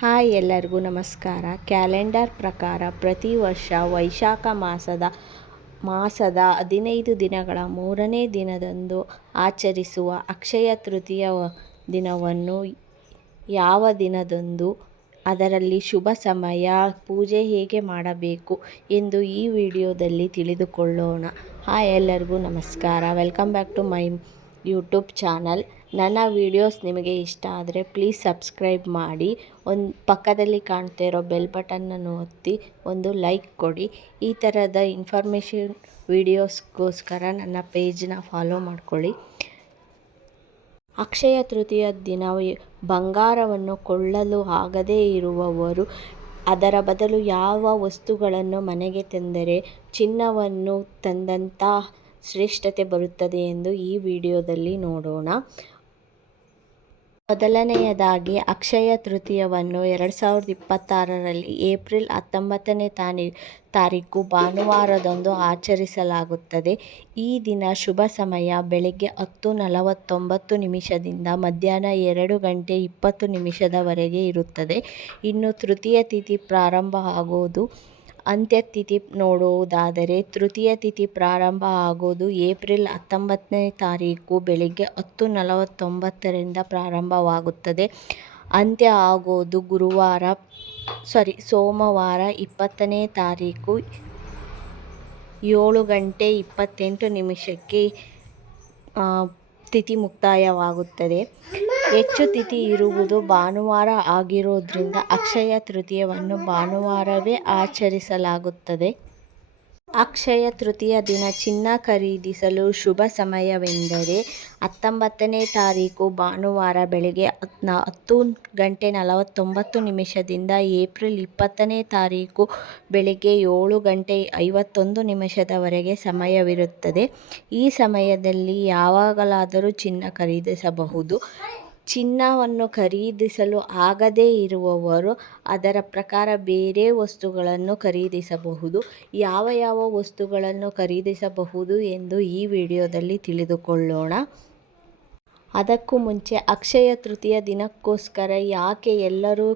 Hi ಎಲ್ಲರಿಗೂ ನಮಸ್ಕಾರ. Calendar ಪ್ರಕಾರ ಪ್ರತಿ ವರ್ಷ ವೈಶಾಖ ಮಾಸದ 15 ದಿನಗಳ 3ನೇ ದಿನದಂದು ಆಚರಿಸುವ ಅಕ್ಷಯ ತೃತೀಯ ದಿನವನ್ನು ಯಾವ ದಿನದಂದು, ಅದರಲ್ಲಿ ಶುಭ ಸಮಯ, ಪೂಜೆ ಹೇಗೆ ಮಾಡಬೇಕು ಎಂದು ಈ ವಿಡಿಯೋದಲ್ಲಿ ತಿಳಿದುಕೊಳ್ಳೋಣ. ಹಾಯ್ ಎಲ್ಲರಿಗೂ ನಮಸ್ಕಾರ. Welcome back to my YouTube channel. ನನ್ನ ವಿಡಿಯೋಸ್ ನಿಮಗೆ ಇಷ್ಟ ಆದರೆ ಪ್ಲೀಸ್ ಸಬ್ಸ್ಕ್ರೈಬ್ ಮಾಡಿ, ಪಕ್ಕದಲ್ಲಿ ಕಾಣ್ತಾ ಇರೋ ಬೆಲ್ ಬಟನ್ನನ್ನು ಒತ್ತಿ ಒಂದು ಲೈಕ್ ಕೊಡಿ. ಈ ಥರದ ಇನ್ಫಾರ್ಮೇಷನ್ ವಿಡಿಯೋಸ್ಗೋಸ್ಕರ ನನ್ನ ಪೇಜ್ನ ಫಾಲೋ ಮಾಡ್ಕೊಳ್ಳಿ. ಅಕ್ಷಯ ತೃತೀಯ ದಿನ ಬಂಗಾರವನ್ನು ಕೊಳ್ಳಲು ಆಗದೇ ಇರುವವರು ಅದರ ಬದಲು ಯಾವ ವಸ್ತುಗಳನ್ನು ಮನೆಗೆ ತಂದರೆ ಚಿನ್ನವನ್ನು ತಂದಂಥ ಶ್ರೇಷ್ಠತೆ ಬರುತ್ತದೆ ಎಂದು ಈ ವಿಡಿಯೋದಲ್ಲಿ ನೋಡೋಣ. ಮೊದಲನೆಯದಾಗಿ ಅಕ್ಷಯ ತೃತೀಯವನ್ನು 2026ರಲ್ಲಿ ಏಪ್ರಿಲ್ 19ನೇ ತಾರೀಕು ಭಾನುವಾರದಂದು ಆಚರಿಸಲಾಗುತ್ತದೆ. ಈ ದಿನ ಶುಭ ಸಮಯ ಬೆಳಗ್ಗೆ 10:49 ಮಧ್ಯಾಹ್ನ 2:20 ಇರುತ್ತದೆ. ಇನ್ನು ತೃತೀಯ ತಿಥಿ ಪ್ರಾರಂಭ ಆಗೋದು. ಅಂತ್ಯ ತಿಥಿ ನೋಡುವುದಾದರೆ ತೃತೀಯ ತಿಥಿ ಪ್ರಾರಂಭ ಆಗೋದು ಏಪ್ರಿಲ್ 19ನೇ ತಾರೀಕು ಬೆಳಗ್ಗೆ 10:49 ಪ್ರಾರಂಭವಾಗುತ್ತದೆ. ಅಂತ್ಯ ಆಗೋದು ಸೋಮವಾರ 20ನೇ ತಾರೀಕು 7:28 ತಿಥಿ ಮುಕ್ತಾಯವಾಗುತ್ತದೆ. ಹೆಚ್ಚು ತಿಥಿ ಇರುವುದು ಭಾನುವಾರ ಆಗಿರೋದ್ರಿಂದ ಅಕ್ಷಯ ತೃತೀಯವನ್ನು ಭಾನುವಾರವೇ ಆಚರಿಸಲಾಗುತ್ತದೆ. ಅಕ್ಷಯ ತೃತೀಯ ದಿನ ಚಿನ್ನ ಖರೀದಿಸಲು ಶುಭ ಸಮಯವೆಂದರೆ 19ನೇ ತಾರೀಕು ಭಾನುವಾರ ಬೆಳಗ್ಗೆ 10:49 ಏಪ್ರಿಲ್ 20ನೇ ತಾರೀಕು ಬೆಳಗ್ಗೆ 7:51 ಸಮಯವಿರುತ್ತದೆ. ಈ ಸಮಯದಲ್ಲಿ ಯಾವಾಗಲಾದರೂ ಚಿನ್ನ ಖರೀದಿಸಬಹುದು. ಚಿನ್ನವನ್ನು ಖರೀದಿಸಲು ಆಗದೇ ಇರುವವರು ಅದರ ಪ್ರಕಾರ ಬೇರೆ ವಸ್ತುಗಳನ್ನು ಖರೀದಿಸಬಹುದು. ಯಾವ ವಸ್ತುಗಳನ್ನು ಖರೀದಿಸಬಹುದು ಎಂದು ಈ ವಿಡಿಯೋದಲ್ಲಿ ತಿಳಿದುಕೊಳ್ಳೋಣ. ಅದಕ್ಕೂ ಮುಂಚೆ ಅಕ್ಷಯ ತೃತೀಯ ದಿನಕ್ಕೋಸ್ಕರ ಯಾಕೆ ಎಲ್ಲರೂ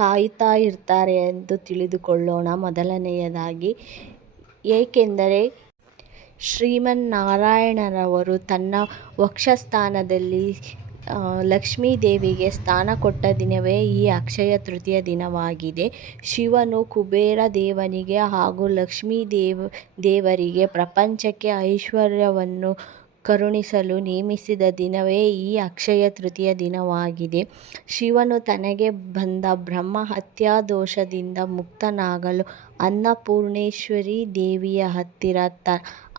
ಕಾಯುತ್ತಾ ಇರ್ತಾರೆ ಎಂದು ತಿಳಿದುಕೊಳ್ಳೋಣ. ಮೊದಲನೆಯದಾಗಿ, ಏಕೆಂದರೆ ಶ್ರೀಮನ್ನಾರಾಯಣರವರು ತನ್ನ ವಕ್ಷಸ್ಥಾನದಲ್ಲಿ ಲಕ್ಷ್ಮೀ ದೇವಿಗೆ ಸ್ಥಾನ ಕೊಟ್ಟ ದಿನವೇ ಈ ಅಕ್ಷಯ ತೃತೀಯ ದಿನವಾಗಿದೆ. ಶಿವನು ಕುಬೇರ ದೇವನಿಗೆ ಹಾಗೂ ಲಕ್ಷ್ಮೀ ದೇವರಿಗೆ ಪ್ರಪಂಚಕ್ಕೆ ಐಶ್ವರ್ಯವನ್ನು ಕರುಣಿಸಲು ನೇಮಿಸಿದ ದಿನವೇ ಈ ಅಕ್ಷಯ ತೃತೀಯ ದಿನವಾಗಿದೆ. ಶಿವನು ತನಗೆ ಬಂದ ಬ್ರಹ್ಮಹತ್ಯಾ ದೋಷದಿಂದ ಮುಕ್ತನಾಗಲು ಅನ್ನಪೂರ್ಣೇಶ್ವರಿ ದೇವಿಯ ಹತ್ತಿರ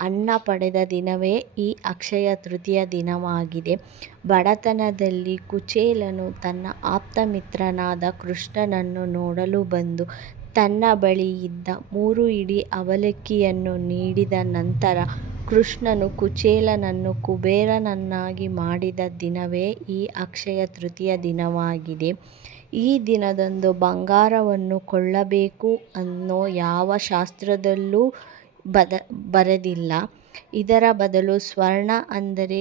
ಅನ್ನ ಪಡೆದ ದಿನವೇ ಈ ಅಕ್ಷಯ ತೃತೀಯ ದಿನವಾಗಿದೆ. ಬಡತನದಲ್ಲಿ ಕುಚೇಲನು ತನ್ನ ಆಪ್ತಮಿತ್ರನಾದ ಕೃಷ್ಣನನ್ನು ನೋಡಲು ಬಂದು ತನ್ನ ಬಳಿ ಇದ್ದ 3 ಹಿಡಿ ಅವಲಕ್ಕಿಯನ್ನು ನೀಡಿದ ನಂತರ ಕೃಷ್ಣನು ಕುಚೇಲನನ್ನು ಕುಬೇರನನ್ನಾಗಿ ಮಾಡಿದ ದಿನವೇ ಈ ಅಕ್ಷಯ ತೃತೀಯ ದಿನವಾಗಿದೆ. ಈ ದಿನದಂದು ಬಂಗಾರವನ್ನು ಕೊಳ್ಳಬೇಕು ಅನ್ನೋ ಯಾವ ಶಾಸ್ತ್ರದಲ್ಲೂ ಬರೆದಿಲ್ಲ. ಇದರ ಬದಲು ಸ್ವರ್ಣ ಅಂದರೆ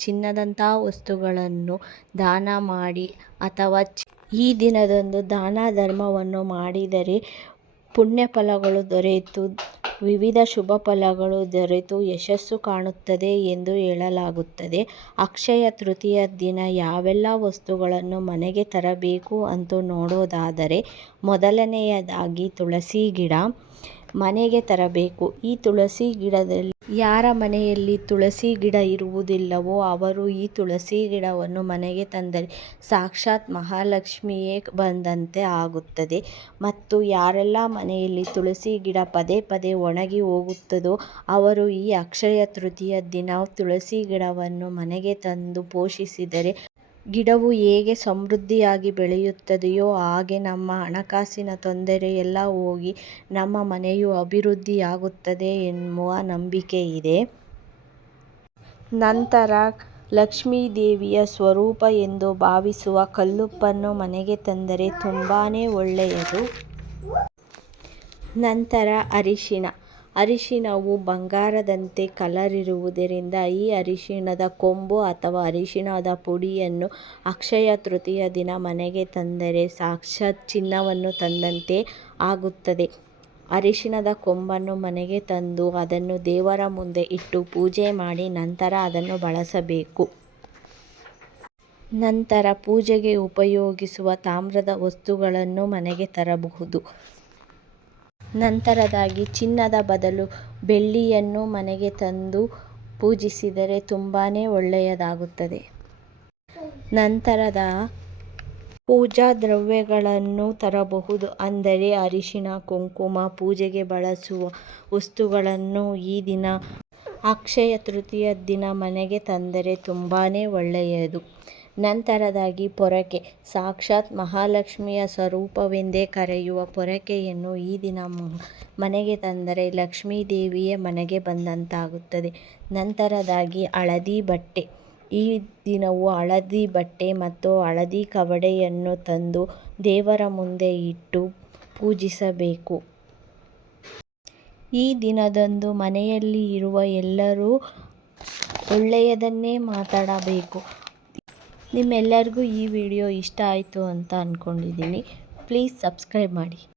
ಚಿನ್ನದಂಥ ವಸ್ತುಗಳನ್ನು ದಾನ ಮಾಡಿ ಅಥವಾ ಈ ದಿನದಂದು ದಾನ ಧರ್ಮವನ್ನು ಮಾಡಿದರೆ ಪುಣ್ಯಫಲಗಳು ದೊರೆತು ವಿವಿಧ ಶುಭ ಫಲಗಳು ದೊರೆತು ಯಶಸ್ಸು ಕಾಣುತ್ತದೆ ಎಂದು ಹೇಳಲಾಗುತ್ತದೆ. ಅಕ್ಷಯ ತೃತೀಯ ದಿನ ಯಾವೆಲ್ಲ ವಸ್ತುಗಳನ್ನು ಮನೆಗೆ ತರಬೇಕು ಅಂತ ನೋಡೋದಾದರೆ, ಮೊದಲನೆಯದಾಗಿ ತುಳಸಿ ಗಿಡ ಮನೆಗೆ ತರಬೇಕು. ಈ ತುಳಸಿ ಗಿಡದಲ್ಲಿ ಯಾರ ಮನೆಯಲ್ಲಿ ತುಳಸಿ ಗಿಡ ಇರುವುದಿಲ್ಲವೋ ಅವರು ಈ ತುಳಸಿ ಗಿಡವನ್ನು ಮನೆಗೆ ತಂದರೆ ಸಾಕ್ಷಾತ್ ಮಹಾಲಕ್ಷ್ಮಿಯೇ ಬಂದಂತೆ ಆಗುತ್ತದೆ. ಮತ್ತು ಯಾರೆಲ್ಲ ಮನೆಯಲ್ಲಿ ತುಳಸಿ ಗಿಡ ಪದೇ ಒಣಗಿ ಹೋಗುತ್ತದೋ ಅವರು ಈ ಅಕ್ಷಯ ತೃತೀಯ ದಿನ ತುಳಸಿ ಗಿಡವನ್ನು ಮನೆಗೆ ತಂದು ಪೋಷಿಸಿದರೆ ಗಿಡವು ಹೇಗೆ ಸಮೃದ್ಧಿಯಾಗಿ ಬೆಳೆಯುತ್ತದೆಯೋ ಹಾಗೆ ನಮ್ಮ ಹಣಕಾಸಿನ ತೊಂದರೆಯೆಲ್ಲ ಹೋಗಿ ನಮ್ಮ ಮನೆಯು ಅಭಿವೃದ್ಧಿಯಾಗುತ್ತದೆ ಎನ್ನುವ ನಂಬಿಕೆ ಇದೆ. ನಂತರ ಲಕ್ಷ್ಮೀ ದೇವಿಯ ಸ್ವರೂಪ ಎಂದು ಭಾವಿಸುವ ಕಲ್ಲುಪ್ಪನ್ನು ಮನೆಗೆ ತಂದರೆ ತುಂಬಾನೇ ಒಳ್ಳೆಯದು. ನಂತರ ಅರಿಶಿಣ. ಅರಿಶಿಣವು ಬಂಗಾರದಂತೆ ಕಲರ್ ಇರುವುದರಿಂದ ಈ ಅರಿಶಿಣದ ಕೊಂಬು ಅಥವಾ ಅರಿಶಿಣದ ಪುಡಿಯನ್ನು ಅಕ್ಷಯ ತೃತೀಯ ದಿನ ಮನೆಗೆ ತಂದರೆ ಸಾಕ್ಷಾತ್ ಚಿನ್ನವನ್ನು ತಂದಂತೆ ಆಗುತ್ತದೆ. ಅರಿಶಿಣದ ಕೊಂಬನ್ನು ಮನೆಗೆ ತಂದು ಅದನ್ನು ದೇವರ ಮುಂದೆ ಇಟ್ಟು ಪೂಜೆ ಮಾಡಿ ನಂತರ ಅದನ್ನು ಬಳಸಬೇಕು. ನಂತರ ಪೂಜೆಗೆ ಉಪಯೋಗಿಸುವ ತಾಮ್ರದ ವಸ್ತುಗಳನ್ನು ಮನೆಗೆ ತರಬಹುದು. ನಂತರದಾಗಿ ಚಿನ್ನದ ಬದಲು ಬೆಳ್ಳಿಯನ್ನು ಮನೆಗೆ ತಂದು ಪೂಜಿಸಿದರೆ ತುಂಬಾ ಒಳ್ಳೆಯದಾಗುತ್ತದೆ. ನಂತರದ ಪೂಜಾ ದ್ರವ್ಯಗಳನ್ನು ತರಬಹುದು. ಅಂದರೆ ಅರಿಶಿಣ, ಕುಂಕುಮ, ಪೂಜೆಗೆ ಬಳಸುವ ವಸ್ತುಗಳನ್ನು ಈ ದಿನ ಅಕ್ಷಯ ತೃತೀಯ ದಿನ ಮನೆಗೆ ತಂದರೆ ತುಂಬಾ ಒಳ್ಳೆಯದು. ನಂತರದಾಗಿ ಪೊರಕೆ, ಸಾಕ್ಷಾತ್ ಮಹಾಲಕ್ಷ್ಮಿಯ ಸ್ವರೂಪವೆಂದೇ ಕರೆಯುವ ಪೊರಕೆಯನ್ನು ಈ ದಿನ ಮನೆಗೆ ತಂದರೆ ಲಕ್ಷ್ಮೀ ದೇವಿಯೇ ಮನೆಗೆ ಬಂದಂತಾಗುತ್ತದೆ. ನಂತರದಾಗಿ ಹಳದಿ ಬಟ್ಟೆ, ಈ ದಿನವೂ ಹಳದಿ ಬಟ್ಟೆ ಮತ್ತು ಹಳದಿ ಕವಡೆಯನ್ನು ತಂದು ದೇವರ ಮುಂದೆ ಇಟ್ಟು ಪೂಜಿಸಬೇಕು. ಈ ದಿನದಂದು ಮನೆಯಲ್ಲಿ ಇರುವ ಎಲ್ಲರೂ ಒಳ್ಳೆಯದನ್ನೇ ಮಾತಾಡಬೇಕು. ನಿಮ್ಮೆಲ್ಲರಿಗೂ ಈ ವಿಡಿಯೋ ಇಷ್ಟ ಆಯಿತು ಅಂತ ಅಂದ್ಕೊಂಡಿದ್ದೀನಿ. ಪ್ಲೀಸ್ ಸಬ್ಸ್ಕ್ರೈಬ್ ಮಾಡಿ.